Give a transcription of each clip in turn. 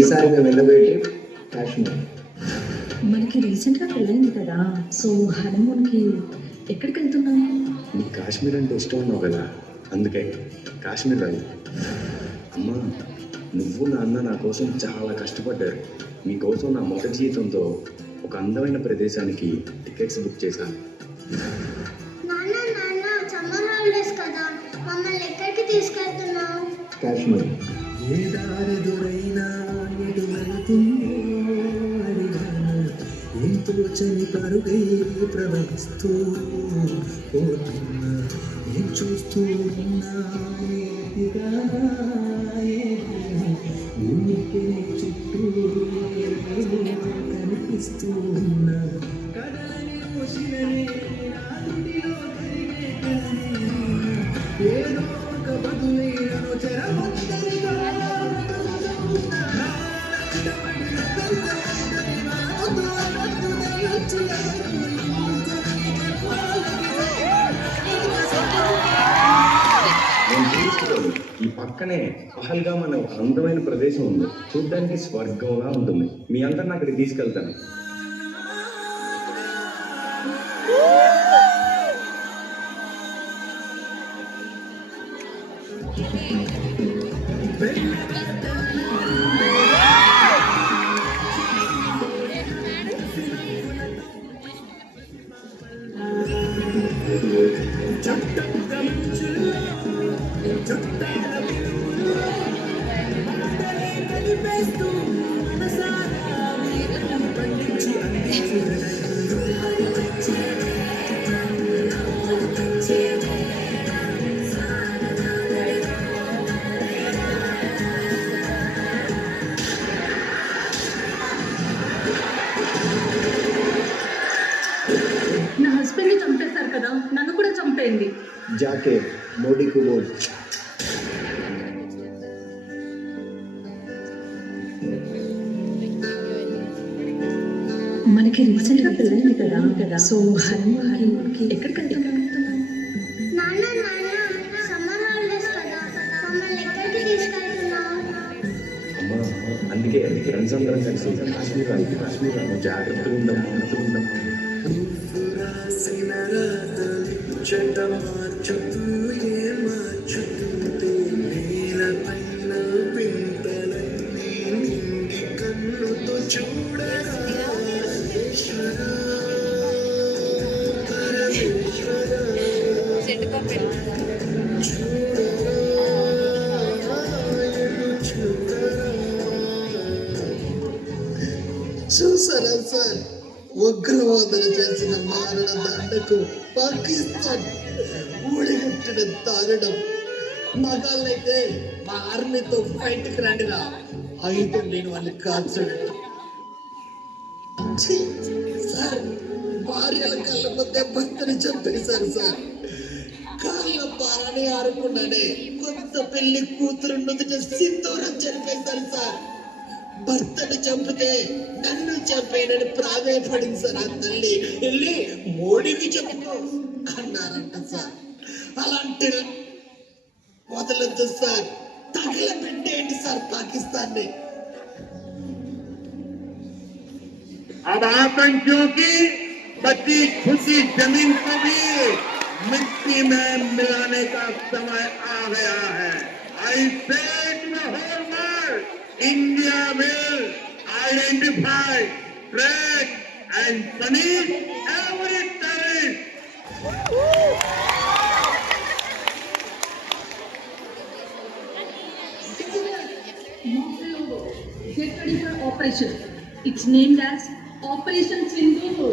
ఈసారి మేము వెళ్ళబోయే ట్రిప్ కాశ్మీర్. మనకి రీసెంట్గా పెళ్ళైంది కదా, సో హనీమూన్కి ఎక్కడికి వెళ్తున్నాము? నీకు కాశ్మీర్ అంటే ఇష్టం ఉన్నావు కదా, అందుకే కాశ్మీర్ వెళ్తా. అమ్మా, నువ్వు నాన్న నా కోసం చాలా కష్టపడ్డారు. మీకోసం నా మొదటి జీతంతో ఒక అందమైన ప్రదేశానికి టికెట్స్ బుక్ చేశాను. నాన్న నాన్న సమ్మర్ హాలిడేస్ కదా, మమ్మల్ని ఎక్కడికి తీసుకెళ్తున్నావు? కాశ్మీర్. ఏ దారి దొరైనా ఎటు వెళుతుందో అడిగాను, ఎంతో చని పరుగై ప్రవహిస్తూ పోతున్నా, ఏం చూస్తూ ఉన్నా ఊరికే చుట్టూ కనిపిస్తూ ఉన్నా, కడలని మోసిననే నాటిలో కరిగే ఏదో ఒక బదులైనను చెరమొందరిగా నేను చూస్తున్నాను, ఈ పక్కనే పహల్గామ్ అనే ఒక అందమైన ప్రదేశం ఉంది. చూడ్డానికి స్వర్గంగా ఉంటుంది. మీ అందరిని అక్కడికి తీసుకెళ్తాను. నా హస్బెండ్ని చంపేశారు కదా, నన్ను కూడా చంపేయండి. జాకే మోడీకు బోల్. మనకి రీసెంట్గా పెళ్ళైంది కదా, సో హనీమూన్కి ఎక్కడికి వెళ్తున్నాము? నాన్న నాన్న సమ్మర్ హాలిడేస్ కదా, మమ్మల్ని ఎక్కడికి తీసుకెళ్తున్నావు? అమ్మా, అందుకే ఫ్రెండ్స్ అందరం కలిసి కాశ్మీర్ వెళ్తాం. కాశ్మీర్ వెళ్తాం. జాగ్రత్తగా ఉండమ్మా. రాసిన రాతలిచ్చట మార్చుతూ ఏ మార్చుతుంటే నేలపైన పింతలన్నీ నిండి కన్నుతో చూడరా ఈశ్వరా, పరమేశ్వరా, చూసారా సార్, ఉగ్రవాదులు చేసిన మారణ దండకు పాకిస్తాన్ ఊడిగట్టిన దారుణం. మగాళ్ళైతే మా ఆర్మీతో ఫైట్కి రండిరా, ఆయుధం లేని వాళ్ళని కాల్చడం. ఛీ! సార్, భార్యల కళ్ళ మధ్య భర్తని చంపేశారు సార్. కాళ్ళ పారని ఆరకుండానే కొత్త పెళ్లి కూతురు నుదుట సింధూరం జరిపేశారు సార్. భర్తను చంపితే నన్ను చంపేనని ప్రాధాయపడింది సార్. ఆ తల్లి వెళ్ళి మోడీకి చెప్పుకో అన్నారంట సార్. అలాంటి వదలొద్దు సార్, తగిలబెట్టేయండి సార్ పాకిస్తాన్ని. अब आतंकियों की बची खुशी जमीन को भी मिट्टी में मिलाने का समय आ गया है. I said to the whole world, India will identify, track and punish every terrorist. Get ready for operation. It's named as Operation Sindoor.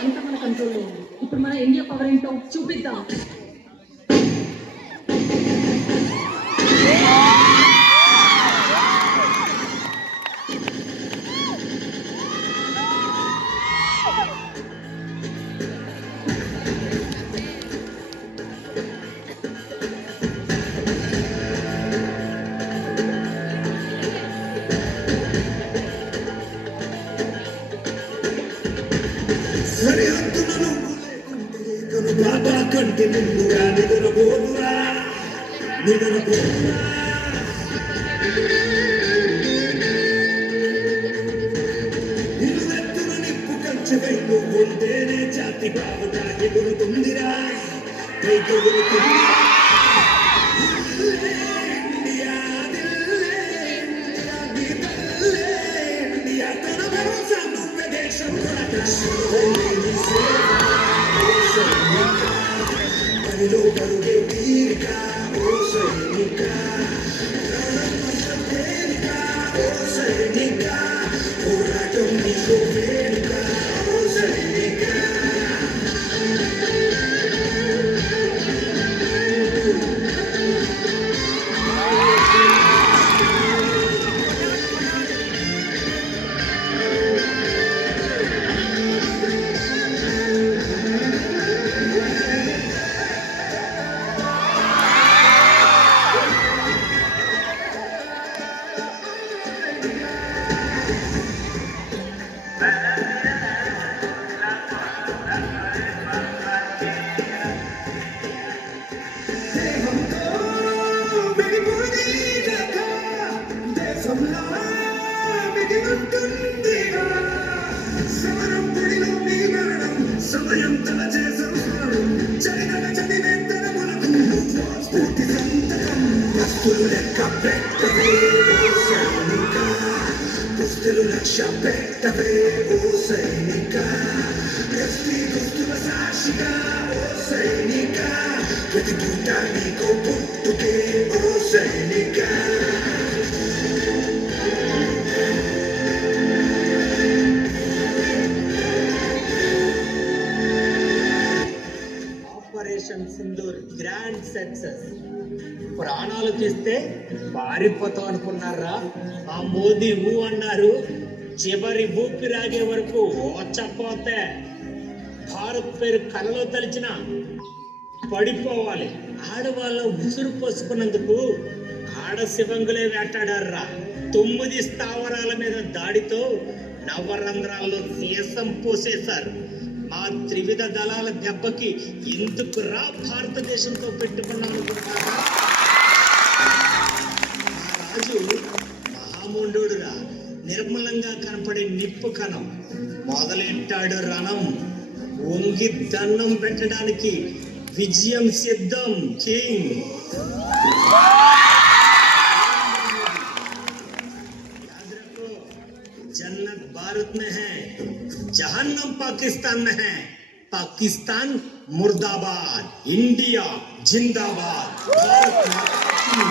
అంతా మన కంట్రోల్లో ఉంది. ఇప్పుడు మన ఇండియా పవర్ ఏంటో చూపిద్దాం. సరిహద్దులను కను బాట కంటి ముందుగా నిద్రపోదురా నిద్రపోదురా నిలువెత్తున నిప్పు కంచెకై నువ్వు ఉంటేనే జాతి బావుట ఎగురుతుందిరా ఎగురుతుందిరా ఇండియా దిల్లే ఇండియా నీ తల్లే ఇండియా తన భరోసా నువ్వే దేశం పనిలో పరుగే తీరిక ఓ సైనిక తేలిక ఓ సైనిక పోరాటం నీకు వేడుక ఓ సైనిక సమయం తన చేసం చరిగల చదివే తనములకు స్ఫూర్తి సంతకం వస్తులు లెక్క పెట్టవే ఓ సైనిక పుస్తులు లక్ష్య పెట్టవే ఓ సైనిక ఎస్పీ దుస్తుల సాక్షిగా ఓ సైనిక ప్రతి పూట నీకు పుట్టుకే ఓ సైనిక ఆపరేషన్ సింధూర్ గ్రాండ్ సక్సెస్. ప్రాణాలు తీస్తే పారిపోతాం అనుకున్నారా? ఆ మోదీ ఊ అన్నారు, చివరి ఊపిరాగే వరకు ఓచపోతే భారత్ పేరు కలలో తలిచిన పడిపోవాలి. ఆడవాళ్ళ ఉసురు పోసుకున్నందుకు ఆడ శివంగులే వేటాడారా. 9 స్థావరాల మీద దాడితో నవరంధ్రాల్లో సీసం పోసేశారు. మా త్రివిధ దళాల దెబ్బకి ఎందుకు రా భారతదేశంతో పెట్టుకున్నాం అనుకుంటారా? ఆ రాజు మహామూండోడురా, నిర్మలంగా కనపడే నిప్పు కణం. మొదలెట్టాడు రణం, వంగి దండం పెట్టడానికి విజయం సిద్ధం. కింగ్ जन्नत भारत में है, जहन्नम पाकिस्तान में है. पाकिस्तान मुर्दाबाद, इंडिया जिंदाबाद, भारत माता की